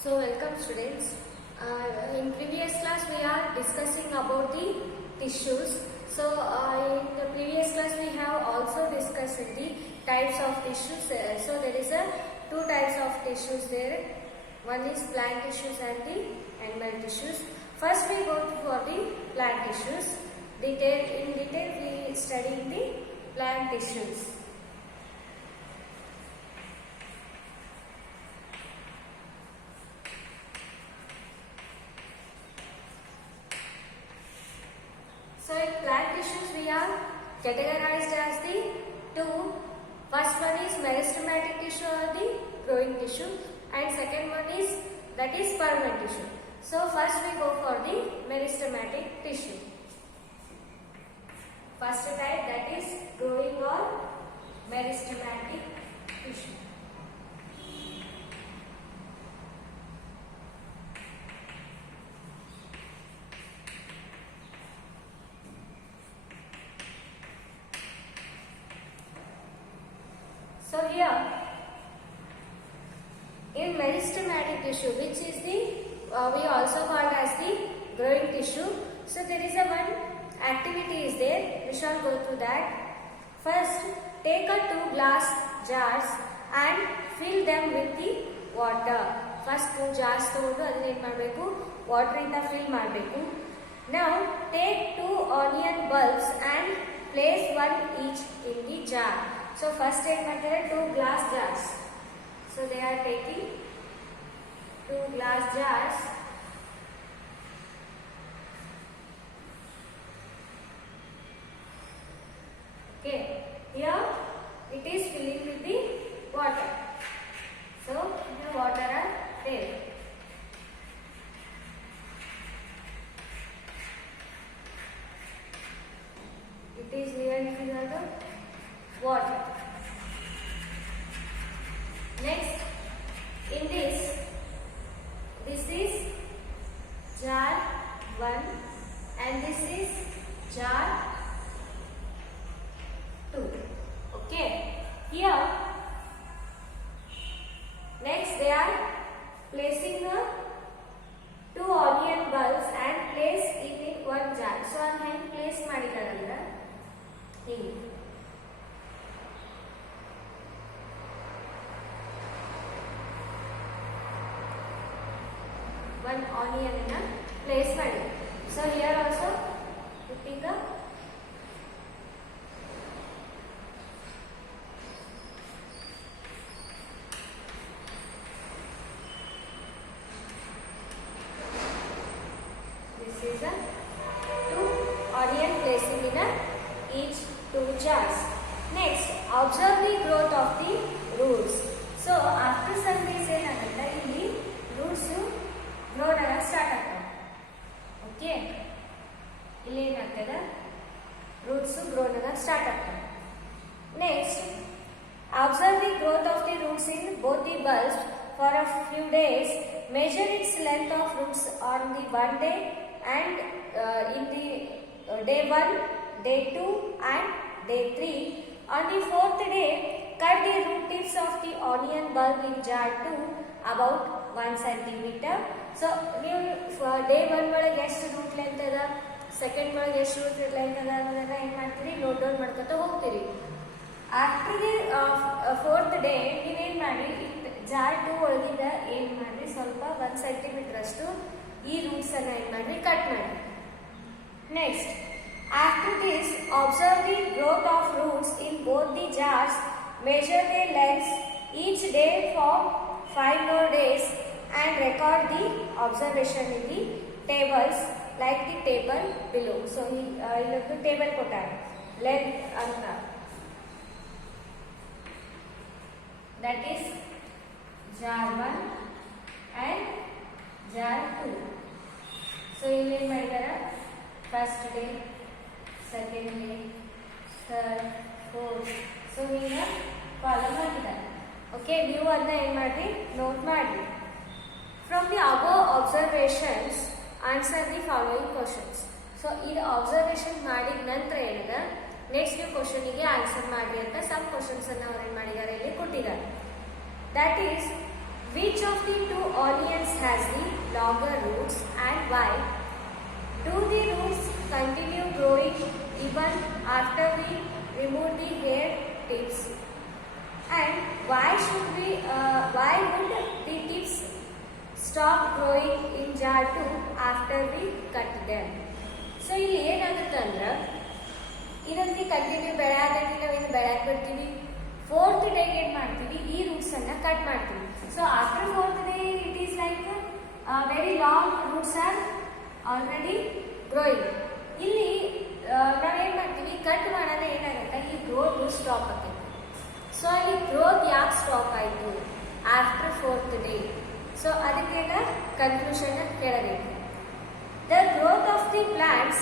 So welcome students. In previous class we are discussing about the tissues. So in the previous class we have also discussed the types of tissues. So there is a two types of tissues there. One is plant tissues and the animal tissues. First we go for the plant tissues. In detail we study the plant tissues. So in plant tissues we are categorized as the two. First one is meristematic tissue or the growing tissue, and second one is permanent tissue. So first we go for the meristematic tissue. First type, that is growing or meristematic tissue. So here in meristematic tissue, which is the we also called as the growing tissue. So there is a one activity is there. We shall go through that. First, take a 2 glass jars and fill them with the water. First 2 jars ತಗೊಂಡು ಅದನ್ನ ಏನು ಮಾಡಬೇಕು, ವಾಟರ್ ಇಂದ ಫಿಲ್ ಮಾಡಬೇಕು. Now take 2 onion bulbs and place one each in the jar. So first ಏನು ಮಾಡ್ತಾರೆ, 2 glass jars. So they are taking 2 glass jars. Okay, here it is filling with the water. So the water are there. It is nearly filled with water. Next, in this is jar 1 and this is jar 2. Okay, here next they are placing the 2 onion bulbs and place it in one jar. So on hand place ಮಾಡಿದಾರಲ್ಲ ಹೀಗೆ. One onion in a place ಮಾಡಿ. So here also putting a this is a 2 onion placing in a each 2 jars. Next, observe the growth of the roots. So after some days ಏನಾಗುತ್ತೆ, ಇಲ್ಲಿ roots grow ಆಗಕ್ಕೆ ಸ್ಟಾರ್ಟ್ ಆಗ್ತವೆ. ಓಕೆ, ಇಲ್ಲಿ ಏನಾಗ್ತದೆ, roots grow ಆಗಕ್ಕೆ ಸ್ಟಾರ್ಟ್ ಆಗ್ತವೆ. Next, observe the growth of the roots in both the bulbs for a few days. Measure its length of roots on the one day and in the day 1, day 2 and day 3. On the 4th day, cut the root tips of the onion bulb in jar 2 about 1 centimeter. So ನೀವು ಡೇ 1 ಒಳಗೆ ಎಷ್ಟು root length ಅದ, ಸೆಕೆಂಡ್ ಒಳಗೆ ಎಷ್ಟು root length ಅದ ಅನ್ನೋದನ್ನ ಏನು ಮಾಡ್ತೀರಿ, ನೋಟ್ ಡೌನ್ ಮಾಡ್ಕೊತ ಹೋಗ್ತೀರಿ. ಆಫ್ಟರ್ ದಿ 4th ಡೇ ನೀವೇನು ಮಾಡಿ, ಜಾರ್ 2 ಒಳಗಿಂದ ಏನು ಮಾಡಿ, ಸ್ವಲ್ಪ 1 ಸೆಂಟಿಮೀಟರ್ ಅಷ್ಟು ಈ ರೂಟ್ಸ್ ಅನ್ನ ಏನು ಮಾಡಿ ಕಟ್ ಮಾಡಿ. Next, after this observe the growth of roots in both the jars. Measure their lengths each day for 5 more days and record the observation in the tables like the table below. So illoಂದು table ಕೊಟ್ಟಾರೆ, length ಅಂತ, that is jar 1 and jar 2. So ಇಲ್ಲಿ ಏನು ಮಾಡಿದಾರೆ, first day, second day, third, fourth. So ಈಗ ಕಾಲಮ್ ಹಾಕಿದ್ದಾರೆ. ಓಕೆ, ನೀವು ಅದನ್ನ ಏನು ಮಾಡಿ, ನೋಟ್ ಮಾಡಿ. From the above observations, answer the following questions. So ಇದು ಅಬ್ಸರ್ವೇಷನ್ ಮಾಡಿದ ನಂತರ ಏನಿದೆ, ನೆಕ್ಸ್ಟ್ ನೀವು ಕ್ವಶನಿಗೆ ಆನ್ಸರ್ ಮಾಡಿ ಅಂತ ಸಮ್ ಕ್ವಶನ್ಸ್ ಅನ್ನು ಅವ್ರು ಏನು ಮಾಡಿದ್ದಾರೆ, ಇಲ್ಲಿ ಕೊಟ್ಟಿದ್ದಾರೆ. That is, which of the two onions has the longer roots and why? Do the roots continue growing even after we remove the hair tips? And why would the tips stop growing in jar 2 after we cut them? So ಇಲ್ಲಿ ಏನಾಗುತ್ತೆ ಅಂದ್ರೆ ಇದರಲ್ಲಿ ಕಂಟಿನ್ಯೂ ಬೆಳೆಯಾಗಿ ನಾವೇನು ಬೆಳೆಯಕ್ಕೆ ಬರ್ತೀವಿ, 4th ಡೇಗೆ ಏನು ಮಾಡ್ತೀವಿ, ಈ ರೂಟ್ಸ್ ಅನ್ನ ಕಟ್ ಮಾಡ್ತೀವಿ. So after 4th day it is like very long roots are already growing. ಇಲ್ಲಿ ನಾವೇನು ಮಾಡ್ತೀವಿ, ಕಟ್ ಮಾಡೋಣ ಏನಾಗುತ್ತೆ, ಈ ಗ್ರೋತ್ ಸ್ಟಾಪ್ ಆಗ್ತೈತಿ. ಸೊ ಈ ಗ್ರೋತ್ ಯಾಕೆ ಸ್ಟಾಪ್ ಆಯಿತು ಆಫ್ಟರ್ 4th ಡೇ? ಸೊ ಅದಕ್ಕೆಲ್ಲ ಕನ್ಕ್ಲೂಷನ್ ಕೇಳಬೇಕು. The growth of the plants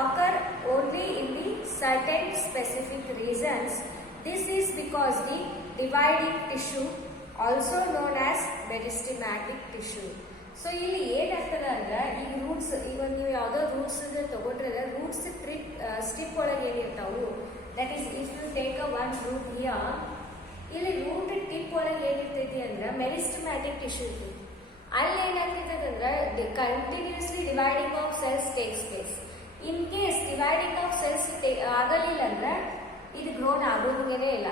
occur only in the certain specific regions. This is because the dividing tissue, also known as meristematic tissue. So ಇಲ್ಲಿ ಏನಾಗ್ತದೆ ಅಂದ್ರೆ ಈ ರೂಟ್ಸ್, ಇವಾಗ ನೀವು ಯಾವುದೋ ರೂಟ್ಸ್ ತಗೊಂಡ್ರೆ ರೂಟ್ಸ್ ಸ್ಟಿಪ್ ಒಳಗೆ ಏನಿರ್ತಾವು, that is if you take a one root here, ಇಲ್ಲಿ ರೂಟ್ ಟಿಪ್ ಒಳಗೆ ಏನಿರ್ತೈತಿ ಅಂದ್ರೆ ಮೆರಿಸ್ಟಮ್ಯಾಟಿಕ್ ಟಿಶ್ಯೂ ಇರ್ತೈತಿ. ಅಲ್ಲಿ ಏನಾಗ್ತೈತೆ ಅಂದ್ರೆ continuously dividing of cells takes place. In case dividing of cells ಆಗಲಿಲ್ಲ ಅಂದ್ರೆ ಇದು ಗ್ರೋನ್ ಆಗೋದಂಗೇನೆ ಇಲ್ಲ.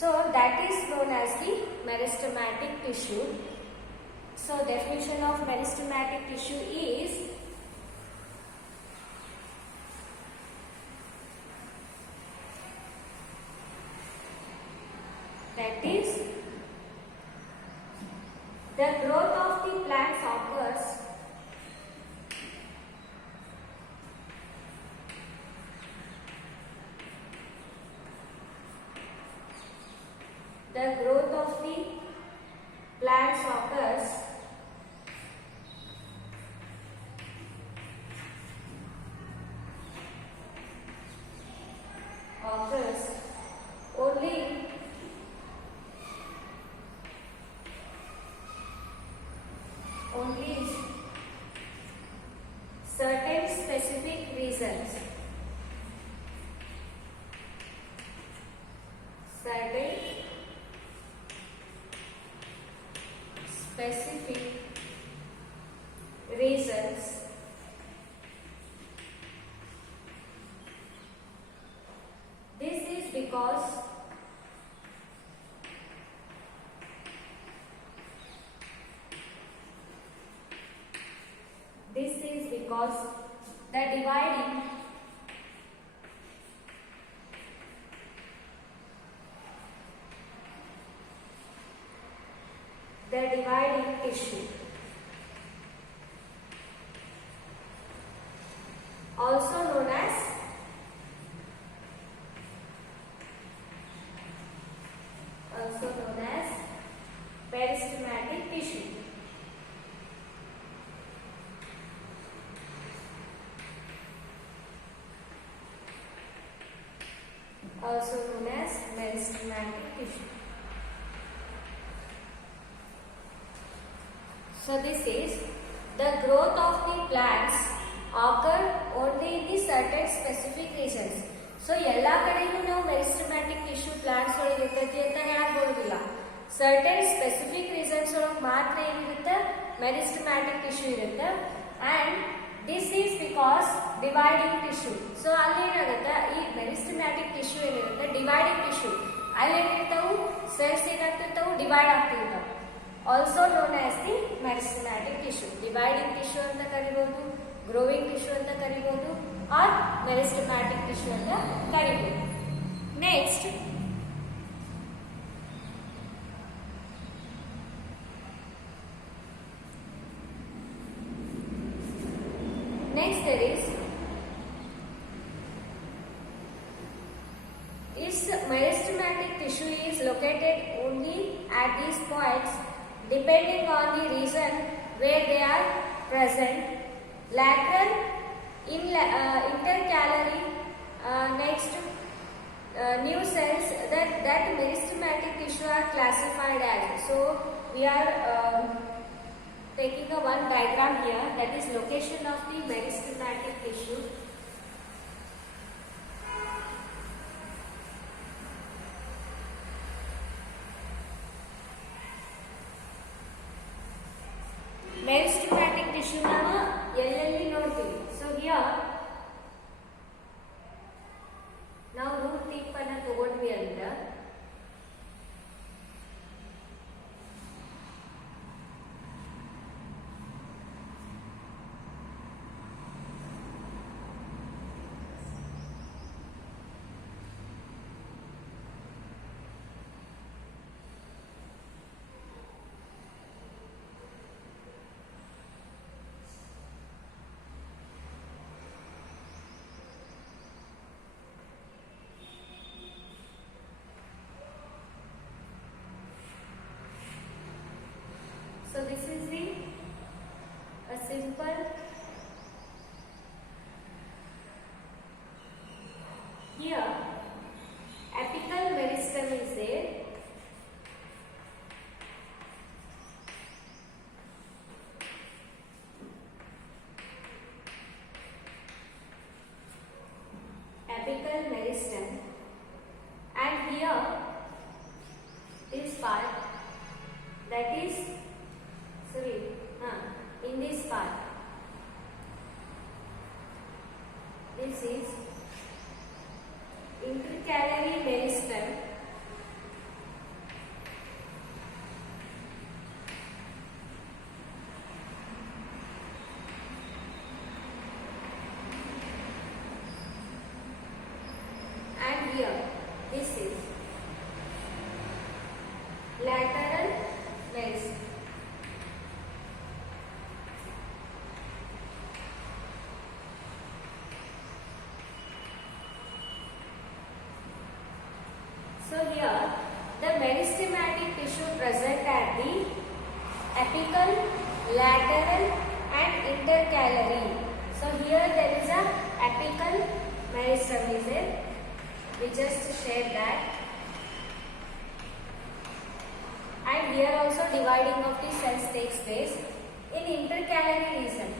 So that is known as the meristematic tissue. So definition of meristematic tissue is that is the growth of the plants occurs only certain specific reasons. Certain specific reasons this is because the dividing tissue, also known as meristematic tissue, also known as meristematic tissue. So this is the growth of the plants occur only in the certain specific regions. So ಎಲ್ಲ ಕಡೆನೂ ನಾವು meristematic tissue plants ಒಳಗೆ ಇರ್ತೈತಿ ಅಂತ ಹೇಳಕ್ ಬರೋದಿಲ್ಲ. Certain specific reasons ಒಳಗೆ ಮಾತ್ರ ಏನಿರುತ್ತೆ, ಮೆರಿಸ್ಟಮ್ಯಾಟಿಕ್ ಟಿಶ್ಯೂ ಇರುತ್ತೆ. And this is because dividing tissue. So ಅಲ್ಲಿ ಏನಾಗುತ್ತೆ, ಈ ಮೆರಿಸ್ಟಮ್ಯಾಟಿಕ್ ಟಿಶ್ಯೂ ಏನಿರುತ್ತೆ ಡಿವೈಡಿಂಗ್ ಟಿಶ್ಯೂ, ಅಲ್ಲಿ ಏನಿರ್ತಾವು ಸೆಲ್ಸ್ ಏನಾಗ್ತಿರ್ತಾವು, ಡಿವೈಡ್ ಆಗ್ತಿರ್ತಾವೆ. Also known as the meristematic tissue. Dividing tissue ಅಂತ ಕರಿಬಹುದು, ಗ್ರೋವಿಂಗ್ ಟಿಶ್ಯೂ ಅಂತ ಕರಿಬಹುದು, ಆರ್ ಮೆರಿಸ್ಟಮ್ಯಾಟಿಕ್ ಟಿಶ್ಯೂ ಅಂತ ಕರಿಬಹುದು. Next there is meristematic tissue is located only at these points depending on the region where they are present. Lateral, intercalary, next new cells that meristematic tissue are classified as. So we are taking a one diagram here, that is location of the meristematic tissue. Meristematic tissue ನಾವು ಎಲ್ಲೆಲ್ಲಿ ನೋಡ್ತೀವಿ. So here ನಾವು root tip ಅನ್ನ ತಗೊಂಡ್ವಿ ಅಂತ so this is the a simple here apical meristem is there. Apical meristem, and here this part, that is in this part, this is intercalary meristem, and here this is lateral meristem. So here the meristematic tissue present at the apical, lateral and intercalary. So here there is a apical meristem is there. We just shared that. And here also dividing of the cells takes place in intercalary region.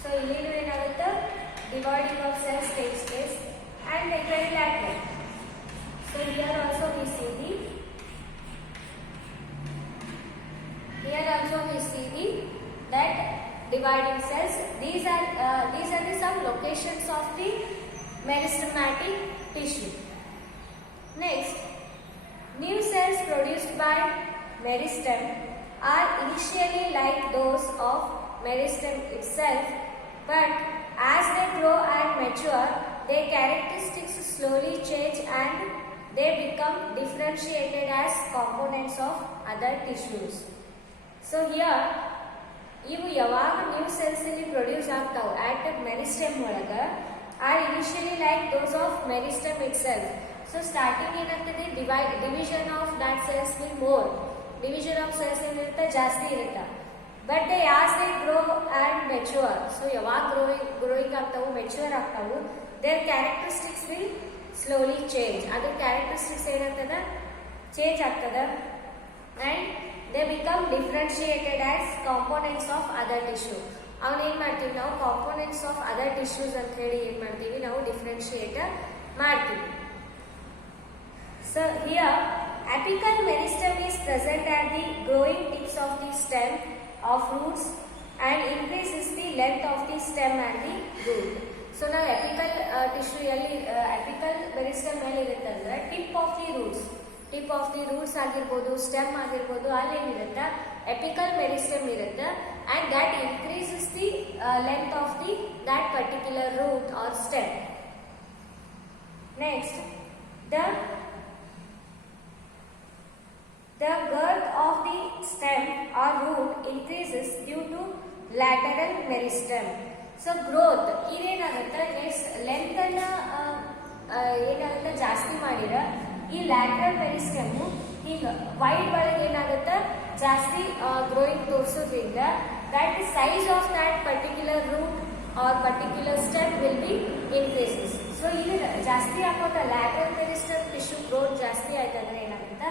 So ಇಲ್ಲಿ ಏನಾಗುತ್ತೆ dividing of cells takes place and equilateral. So here also we see the that dividing cells. These are the some locations of the meristematic tissue. Next, new cells produced by meristem are initially like those of meristem itself, but as they grow and mature, their characteristics slowly change and they become differentiated as components of other tissues. So here ಇವು ಯಾವಾಗ new cells ಅಲ್ಲಿ ಪ್ರೊಡ್ಯೂಸ್ ಆಗ್ತಾವೆ at meristem ಒಳಗ are initially like those of meristem itself. So starting ಏನಾಗ್ತದೆ division of that cells will more, division of cells ಏನಿರುತ್ತೆ ಜಾಸ್ತಿ ಇರುತ್ತೆ. But they as they grow and mature, so ಯಾವಾಗ growing ಆಗ್ತಾವು mature ಆಗ್ತಾವು, their characteristics will slowly change. ಅದ್ರ characteristics ಏನಾಗ್ತದ change ಆಗ್ತದ and they become differentiated as components of other tissue. ಅವನ್ನ ಏನು ಮಾಡ್ತೀವಿ ನಾವು ಕಾಂಪೋನೆಂಟ್ಸ್ ಆಫ್ ಅದರ್ ಟಿಶ್ಯೂಸ್ ಅಂತ ಹೇಳಿ ಏನು ಮಾಡ್ತೀವಿ ನಾವು ಡಿಫ್ರೆನ್ಶಿಯೇಟ್ ಮಾಡ್ತೀವಿ. So here apical meristem is present at the growing tips of the stem of roots and increases the length of the stem and the root. So ನಾವು apical tissue ಎಲ್ಲಿ apical meristem ಎಲ್ಲಿ ಇರುತ್ತೆ ಅಂದ್ರೆ ಟಿಪ್ ಆಫ್ ದಿ ರೂಟ್ಸ್ ಆಗಿರ್ಬೋದು, ಸ್ಟೆಮ್ ಆಗಿರ್ಬೋದು, ಅಲ್ಲಿ ಏನಿರುತ್ತೆ ಎಪಿಕಲ್ ಮೆರಿಸ್ಟೆಮ್ ಇರುತ್ತೆ and that increases the length of that particular root or stem. Next, the girth of the stem or root increases due to lateral meristem. So growth ಇದೇನಾಗುತ್ತೆ ನೆಕ್ಸ್ಟ್ ಲೆಂತ್ ಅನ್ನ ಏನಾಗುತ್ತೆ ಜಾಸ್ತಿ ಮಾಡಿರ ಈ ಲ್ಯಾಟರಲ್ ಮೆರಿಸ್ಟೆಮ್ ಈಗ ವೈಡ್ ಒಳಗೆ ಏನಾಗುತ್ತೆ ಜಾಸ್ತಿ ಗ್ರೋಯಿಂಗ್ ತೋರಿಸೋದ್ರಿಂದ that the size of that particular root or particular stem will be increases. So ಇಲ್ಲಿ ಜಾಸ್ತಿ ಆಗೋತಾ ಲ್ಯಾಟರಲ್ ಮೆರಿಸ್ಟೆಮ್ ಟಿಶ್ಯೂ ಗ್ರೋತ್ ಜಾಸ್ತಿ ಆಯ್ತಂದ್ರೆ ಏನಾಗುತ್ತೆ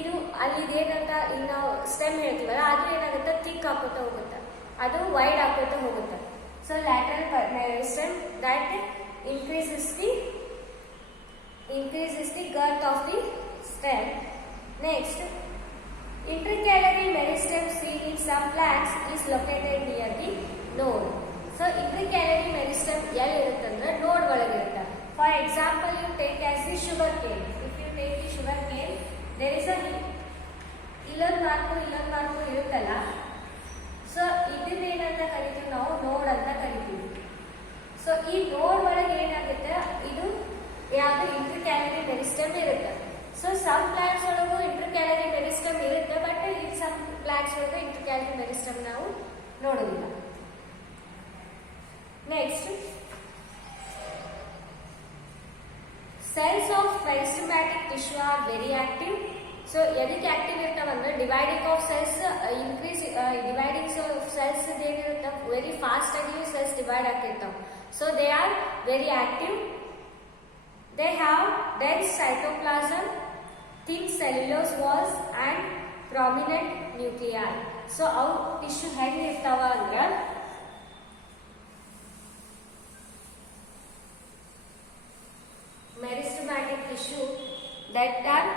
ಇದು ಅಲ್ಲಿ ಏನಂತ ಈಗ ನಾವು ಸ್ಟೆಮ್ ಹೇಳ್ತೀವಲ್ಲ ಅದು ಏನಾಗುತ್ತೆ ಥಿಕ್ ಆಗೋತಾ ಹೋಗುತ್ತೆ, ಅದು ವೈಡ್ ಆಗೋತಾ ಹೋಗುತ್ತೆ. So lateral meristem that increases the girth of the stem. Next, intercalary meristem seen in some plants is is located near the node. So intracalary meristem ಎಲ್ಲಿ ಇರುತ್ತೆ ಅಂದ್ರೆ ನೋಡ್ ಒಳಗೆ ಇರುತ್ತೆ. For example, you take as the sugar cane. If you take the sugar cane, there is a ಇಲ್ಲೊಂದು ಮಾರ್ಕು ಇರುತ್ತಲ್ಲ. ಸೊ ಇದನ್ನೇನಂತ ಕರಿತೀವಿ ನಾವು ನೋಡ್ ಅಂತ ಕರಿತೀವಿ. ಸೊ ಈ ನೋಡ್ ಒಳಗೆ ಏನಾಗುತ್ತೆ, ಇದು ಯಾವುದು ಇಂಟ್ರಕ್ಯಾಲರಿ ಮೆರಿಸ್ಟಮ್ ಇರುತ್ತೆ. ಸೊ ಸಮ್ ಪ್ಲಾಂಟ್ಸ್ ಒಳಗೂ ಇಂಟ್ರಕ್ಯಾಲರಿ ಮೆರಿಸ್ಟಮ್ ಇರುತ್ತೆ, ಬಟ್ ಇನ್ ಸಮ್ ಪ್ಲಾಂಟ್ಸ್ ಒಳಗೆ ಇಂಟ್ರಕ್ಯಾಲರಿ ಮೆರಿಸ್ಟಮ್ ನಾವು ನೋಡೋದಿಲ್ಲ. Next, cells of meristematic tissue are very active. So ಎದಕ್ಕೆ ಆಕ್ಟಿವ್ ಇರ್ತಾವಂದ್ರೆ dividing of cells dividing cells ಏನಿರುತ್ತೆ ವೆರಿ ಫಾಸ್ಟ್ ಆಗಿ ಸೆಲ್ಸ್ ಡಿವೈಡ್ ಆಗ್ತಿರ್ತಾವೆ. So they are very active. They have dense cytoplasm, thin cellulose walls and prominent nuclei. ಸೊ ಅವು tissue ಹೆಂಗೆ ಇರ್ತಾವ ಅಂದ್ರೆ meristematic tissue that are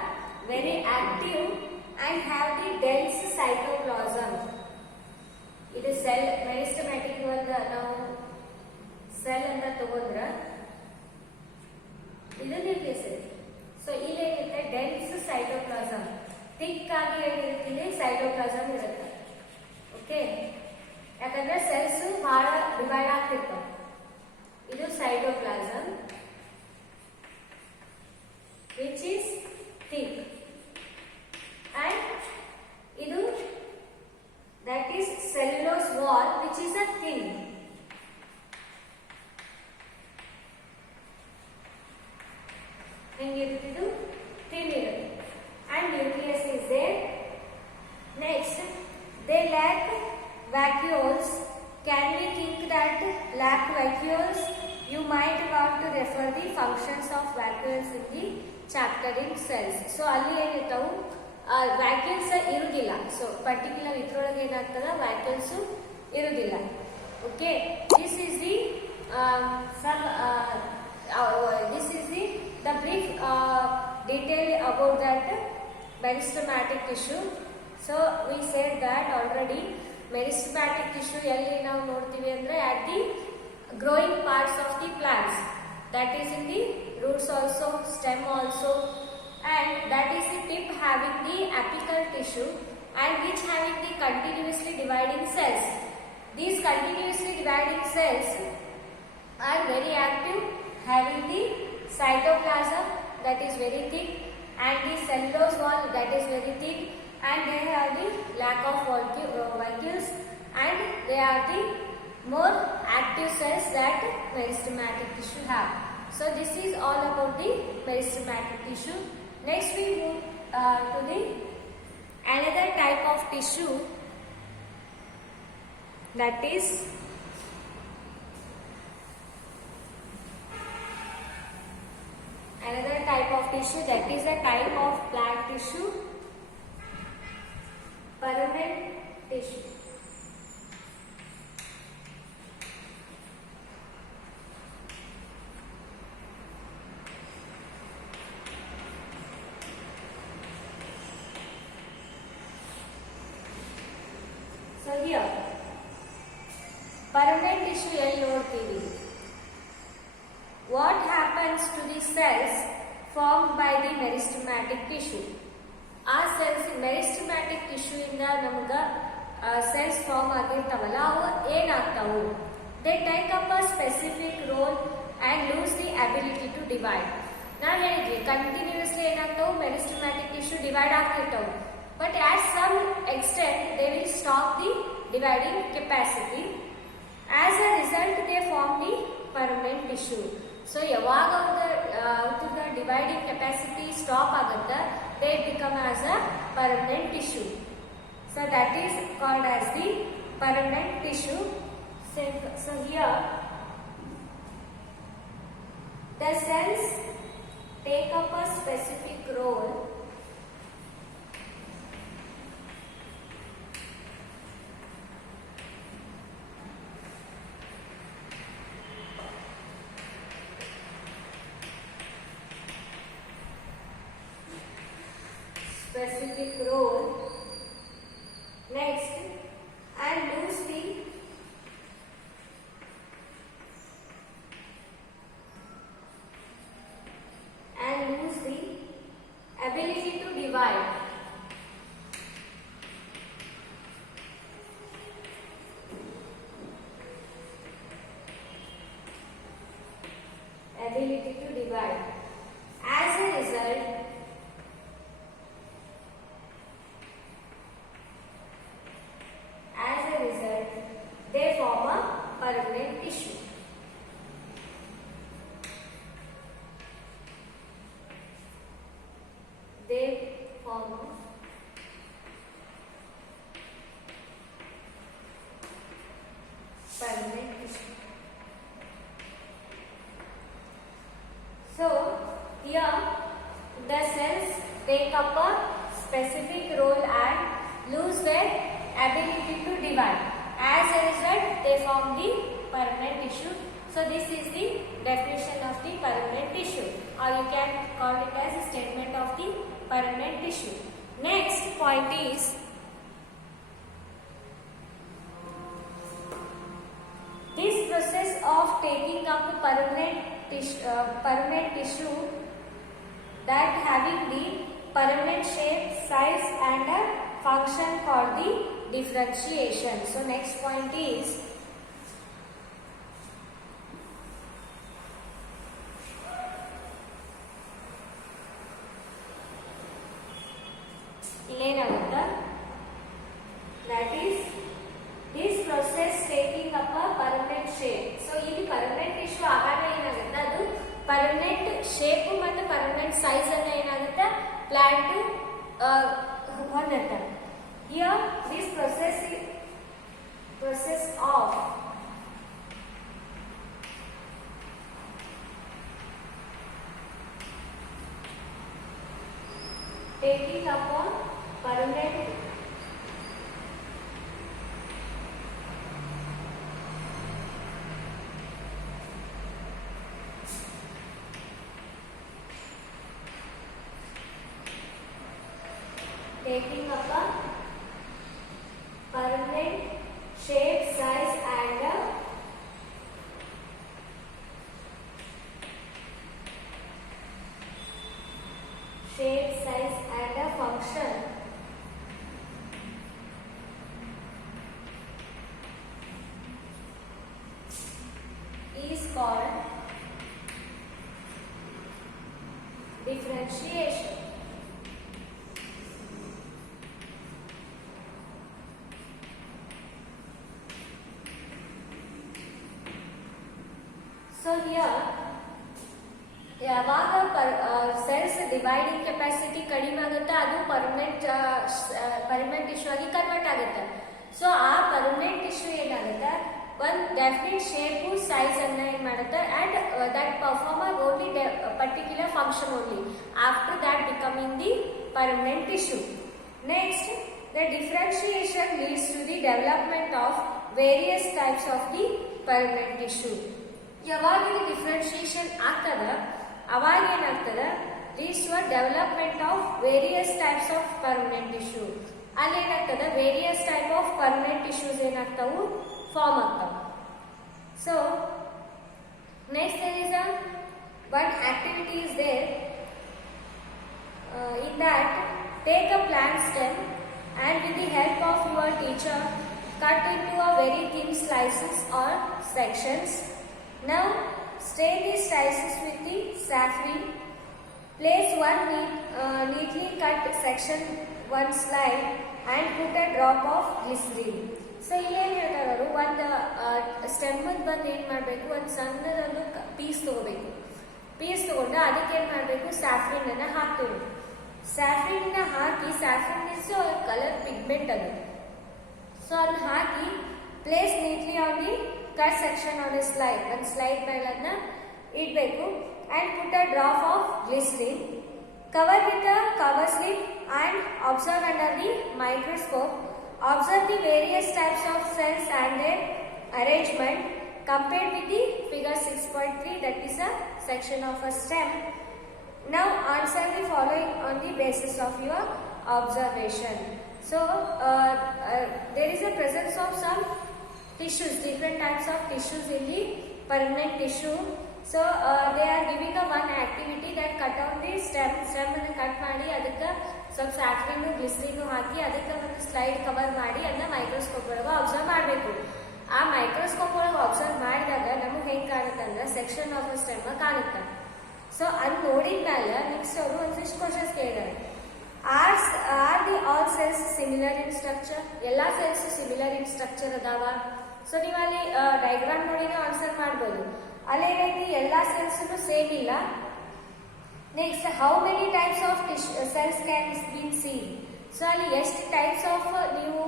very active and have the dense cytoplasm. ಇದು cell meristematic ಒಳಗೆ ನಾವು ಸೆಲ್ ಅಂತ ತಗೊಂಡ್ರೆ ಇದು ನ್ಯೂಕ್ಲಿಯಸ್ ಇದೆ. ಸೊ ಇಲ್ಲೇನಿರುತ್ತೆ ಡೆನ್ಸ್ ಸೈಟೋಪ್ಲಾಸಮ್, ಥಿಕ್ ಆಗಿ ಏನಿರುತ್ತೆ ಸೈಟೋಪ್ಲಾಸಮ್ ಇರುತ್ತೆ. ಓಕೆ, ಯಾಕಂದ್ರೆ ಸೆಲ್ಸ್ ಬಹಳ ಡಿವೈಡ್ ಆಗ್ತಿರ್ತಾವ. ಇದು cytoplasm which is thick, and idu that is cellulose wall which is a thin. Hengirutte thin irutte, and nucleus is there. Next, they lack vacuoles. Can we think that lack vacuoles? You might want to refer the functions of vacuoles in the chapter in cells. So ಅಲ್ಲಿ ಏನಿರ್ತಾವು ವ್ಯಾಕ್ಯೂಲ್ಸ್ ಇರುವುದಿಲ್ಲ. So particular ಇದ್ರೊಳಗೆ ಏನಾಗ್ತದ ವ್ಯಾಕ್ಯೂಲ್ಸ್ ಇರುವುದಿಲ್ಲ. Okay, this is the the brief detail about that meristematic tissue. So we said that already meristematic tissue ಎಲ್ಲಿ ನಾವು ನೋಡ್ತೀವಿ ಅಂದ್ರೆ at the growing parts of the plants, that is in the roots also, stem also, and that is the tip having the apical tissue and which having the continuously dividing cells. These continuously dividing cells are very active, having the cytoplasm that is very thick and the cellulose wall that is very thick, and they have the lack of vacuoles, and they are the more active cells that meristematic tissue have. So this is all about the meristematic tissue. Next we move to the another type of tissue, that is another type of tissue, that is a type of plant tissue, permanent tissue. So here permanent tissue ಎಲ್ಲಿ ನೋಡ್ತೀವಿ? What happens to the cells formed by the meristematic tissue? ಆ cells meristematic tissue ಇಂದ ನಮಗ cells form ಆಗಿರ್ತಾವಲ್ಲ ಅವು ಏನಾಗ್ತಾವು? They take up a specific role and lose the ability to divide. ನಾನು ಹೇಳಿದ್ವಿ ಕಂಟಿನ್ಯೂಸ್ಲಿ ಏನಾಗ್ತಾವು meristematic tissue ಡಿವೈಡ್ ಆಗ್ತಿರ್ತಾವು. But at some extent they will stop the dividing capacity. As a result they form the permanent tissue. So ಯಾವಾಗ ಅವರ dividing capacity stop ಆಗುತ್ತೆ, they become as a permanent tissue. So that is called as the permanent tissue. So here the cells take up a specific role next and lose ability to divide. As a result, they form a permanent tissue. They form a permanent tissue. So here the cells take up a specific role and lose their ability to divide. As a result, they form the permanent tissue. So this is the definition of the permanent tissue, or you can call it as a statement of the permanent tissue. Next point is this process of taking up permanent tissue that having the permanent shape, size and a function called the differentiation. So next point is that is this process taking up a permanent shape. So this permanent tissue agaga enagutte adu permanent shape ಮತ್ತು permanent size ಅನ್ನು ಏನಾಗುತ್ತೆ plant ಹೊಂದುತ್ತೆ. Here this process of taking up a permanent shape, size and a function is called differentiation. So here ಯಾವಾಗ cells dividing capacity ಕಡಿಮೆ ಆಗುತ್ತೆ ಅದು permanent tissue ಆಗಿ convert ಆಗುತ್ತೆ. ಸೊ ಆ ಪರ್ಮನೆಂಟ್ ಟಿಶ್ಯೂ ಏನಾಗುತ್ತೆ ಒಂದು ಡೆಫಿನೆಟ್ ಶೇಪು ಸೈಜ್ ಅನ್ನ ಏನ್ ಮಾಡುತ್ತೆ and that perform only particular function only after that becoming the permanent tissue. Next the differentiation leads to the development of various types of the permanent tissue. ಯಾವಾಗ ಇದು differentiation ಆಗ್ತದ ಅವಾಗ ಏನಾಗ್ತದ leads to development of various types of permanent tissue. ಅಲ್ಲಿ ಏನಾಗ್ತದ various type of permanent tissues ಏನಾಗ್ತಾವು form ಆಗ್ತಾವ. So next there is one activity is there in that take a plant stem and with the help of your teacher cut into a very thin slices or sections. Now stain these slices with the saffron. Place one neatly cut section one slide and put a drop of glycerine. So ಇಲ್ಲಿ ಏನು ಹೇಳ್ತಾರೆ ಅವರು ಒಂದು ಸ್ಟೆಮ್ ಬಂದು ಏನು ಮಾಡಬೇಕು ಒಂದು ಸಣ್ಣದೊಂದು ಪೀಸ್ ತಗೋಬೇಕು. ಪೀಸ್ ತಗೊಂಡು ಅದಕ್ಕೆ ಏನು ಮಾಡಬೇಕು ಸ್ಯಾಫ್ರಿನ್ ಅನ್ನ ಹಾಕ್ತೀವಿ. ಸ್ಯಾಫ್ರಿನ್ ಹಾಕಿ ಸ್ಯಾಫ್ರಿನ್ ಇಸ್ ಕಲರ್ ಪಿಗ್ಮೆಂಟ್ ಅದು. ಸೊ ಅದನ್ನ ಹಾಕಿ place neatly on the cut section on a slide ಒಂದು ಸ್ಲೈಡ್ ಮೇಲೆ ಅದನ್ನ ಇಡಬೇಕು and put a drop of glycerine. Cover with a cover slip and observe under the microscope. Observe the various types of cells and their arrangement compared with the figure 6.3 that is a section of a stem. Now answer the following on the basis of your observation. So there is a presence of some tissues, different types of tissues in the permanent tissue. So they are giving a one activity that cut down the stem ಅನ್ನು ಕಟ್ ಮಾಡಿ ಅದಕ್ಕೆ ಸ್ವಲ್ಪ ಸ್ಯಾಫ್ರಿನ್ ಗ್ಲಿಸರಿನ್ ಹಾಕಿ ಅದಕ್ಕೆ ಒಂದು slide cover ಮಾಡಿ ಅದನ್ನ ಮೈಕ್ರೋಸ್ಕೋಪ್ ಒಳಗೆ ಅಬ್ಸರ್ವ್ ಮಾಡಬೇಕು. ಆ ಮೈಕ್ರೋಸ್ಕೋಪ್ ಒಳಗೆ ಅಬ್ಸರ್ವ್ ಮಾಡಿದಾಗ ನಮಗೆ ಹೆಂಗೆ ಕಾಣುತ್ತೆ ಅಂದ್ರೆ ಸೆಕ್ಷನ್ ಆಫ್ ಅ ಸ್ಟೆಮ್ ಕಾಣುತ್ತೆ. ಸೊ ಅದು ನೋಡಿದ್ಮೇಲೆ ನೆಕ್ಸ್ಟ್ ಅವರು ಒಂದಿಷ್ಟು ಕ್ವಶನ್ಸ್ ಕೇಳಿದ್ದಾರೆ. Are the all cells similar in structure? ಎಲ್ಲ ಸೆಲ್ಸ್ ಸಿಮಿಲರ್ ಇನ್ ಸ್ಟ್ರಕ್ಚರ್ ಅದಾವ? ಸೊ ನೀವು ಅಲ್ಲಿ ಡೈಗ್ರಾಮ್ ನೋಡಿನೇ ಆನ್ಸರ್ ಮಾಡ್ಬೋದು. ಅಲ್ಲೇನೈತಿ ಎಲ್ಲ ಸೆಲ್ಸ್ ಸೇಮ್ ಇಲ್ಲ. Next how many types of cells can be seen? So ಅಲ್ಲಿ ಎಷ್ಟು ಟೈಪ್ಸ್ ಆಫ್ ನೀವು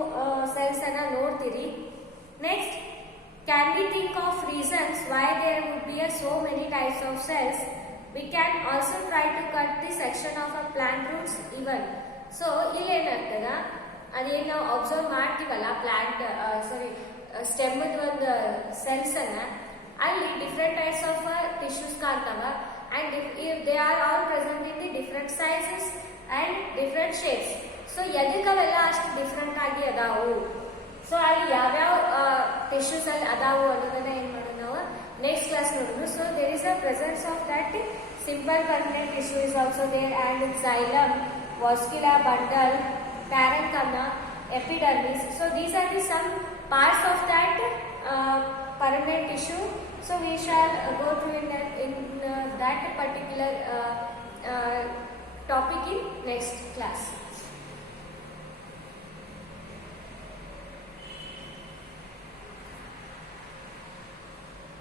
ಸೆಲ್ಸ್ ಅನ್ನ ನೋಡ್ತೀರಿ. Next can we think of reasons why there would be so many types of cells? We can also try to cut the section of a plant roots even. So ಇಲ್ಲಿ ಏನಾಗ್ತದ, ಅದೇನು ನಾವು ಅಬ್ಸರ್ವ್ ಮಾಡ್ತೀವಲ್ಲ plant stem ಒಂದು cells ಅನ್ನ, ಅಲ್ಲಿ different types of tissues ಕಾಣ್ತಾವ. And they are all present in the different sizes and different shapes. So ಎದಕ್ಕೆ ಅವೆಲ್ಲ ಅಷ್ಟು ಡಿಫ್ರೆಂಟ್ ಆಗಿ ಅದಾವು, ಸೊ ಅಲ್ಲಿ ಯಾವ್ಯಾವ ಟಿಶ್ಯೂಸ್ ಅಲ್ಲಿ ಅದಾವು ಅನ್ನೋದನ್ನ ಏನ್ ಮಾಡೋದು ನಾವು ನೆಕ್ಸ್ಟ್ ಕ್ಲಾಸ್ ನೋಡೋದು. So there is a presence of that simple permanent tissue is also there and xylem, vascular bundle, parenchyma, epidermis. So these are the some parts of that permanent tissue. So we shall go through in that particular topic in next class.